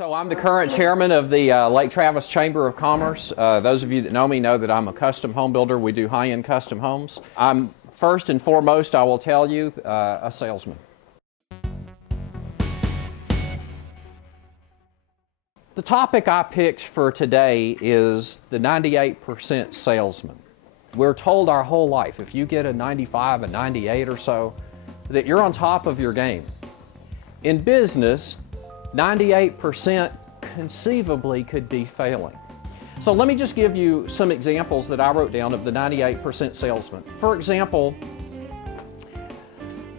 So I'm the current chairman of the Lake Travis Chamber of Commerce. Those of you that know me know that I'm a custom home builder. We do high-end custom homes. I'm first and foremost, I will tell you, a salesman. The topic I picked for today is the 98% salesman. We're told our whole life, if you get a 95, a 98 or so, that you're on top of your game. In business, 98% conceivably could be failing. So let me just give you some examples that I wrote down of the 98% salesman. For example,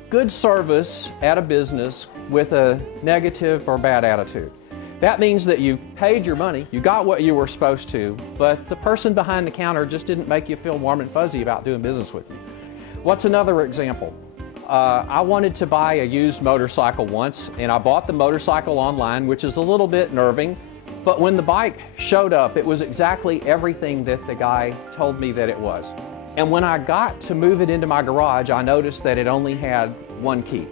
good service at a business with a negative or bad attitude. That means that you paid your money, you got what you were supposed to, but the person behind the counter just didn't make you feel warm and fuzzy about doing business with you. What's another example? I wanted to buy a used motorcycle once, and I bought the motorcycle online, which is a little bit nerving, but when the bike showed up, it was exactly everything that the guy told me that it was. And when I got to move it into my garage, I noticed that it only had one key.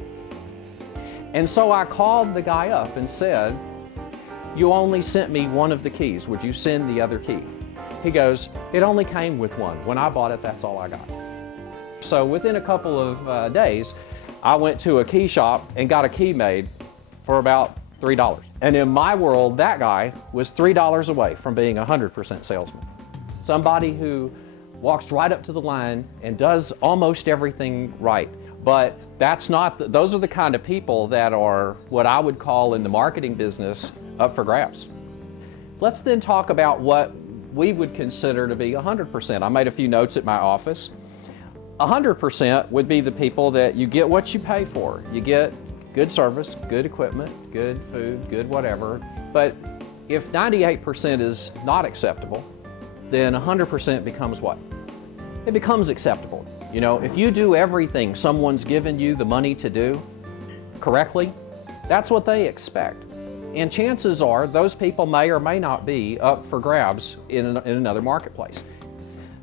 And so I called the guy up and said, "You only sent me one of the keys. Would you send the other key?" He goes, "It only came with one. When I bought it, that's all I got." So within a couple of days, I went to a key shop and got a key made for about $3. And in my world, that guy was $3 away from being a 100% salesman. Somebody who walks right up to the line and does almost everything right. But those are the kind of people that are what I would call in the marketing business up for grabs. Let's then talk about what we would consider to be 100%. I made a few notes at my office. 100% would be the people that you get what you pay for. You get good service, good equipment, good food, good whatever. But if 98% is not acceptable, then 100% becomes what? It becomes acceptable. You know, if you do everything someone's given you the money to do correctly, that's what they expect. And chances are those people may or may not be up for grabs in another marketplace.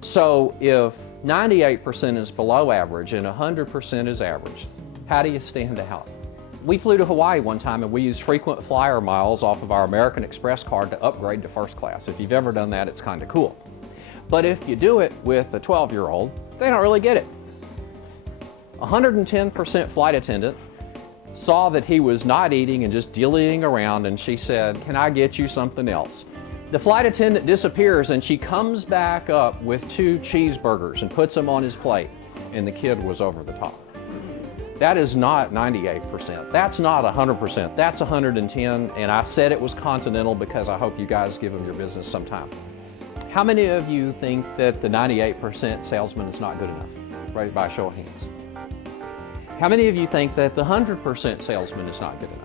So if 98% is below average and 100% is average, how do you stand out? We flew to Hawaii one time and we used frequent flyer miles off of our American Express card to upgrade to first class. If you've ever done that, it's kind of cool. But if you do it with a 12-year-old, they don't really get it. 110% flight attendant saw that he was not eating and just dillying around, and she said, "Can I get you something else?" The flight attendant disappears and she comes back up with 2 cheeseburgers and puts them on his plate, and the kid was over the top. That is not 98%. That's not 100%. That's 110, and I said it was continental because I hope you guys give them your business sometime. How many of you think that the 98% salesman is not good enough? Right, by a show of hands. How many of you think that the 100% salesman is not good enough?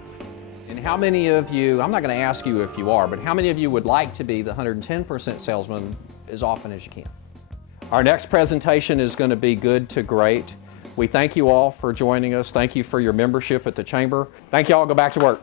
And how many of you, I'm not going to ask you if you are, but how many of you would like to be the 110% salesman as often as you can? Our next presentation is going to be good to great. We thank you all for joining us. Thank you for your membership at the Chamber. Thank you all. Go back to work.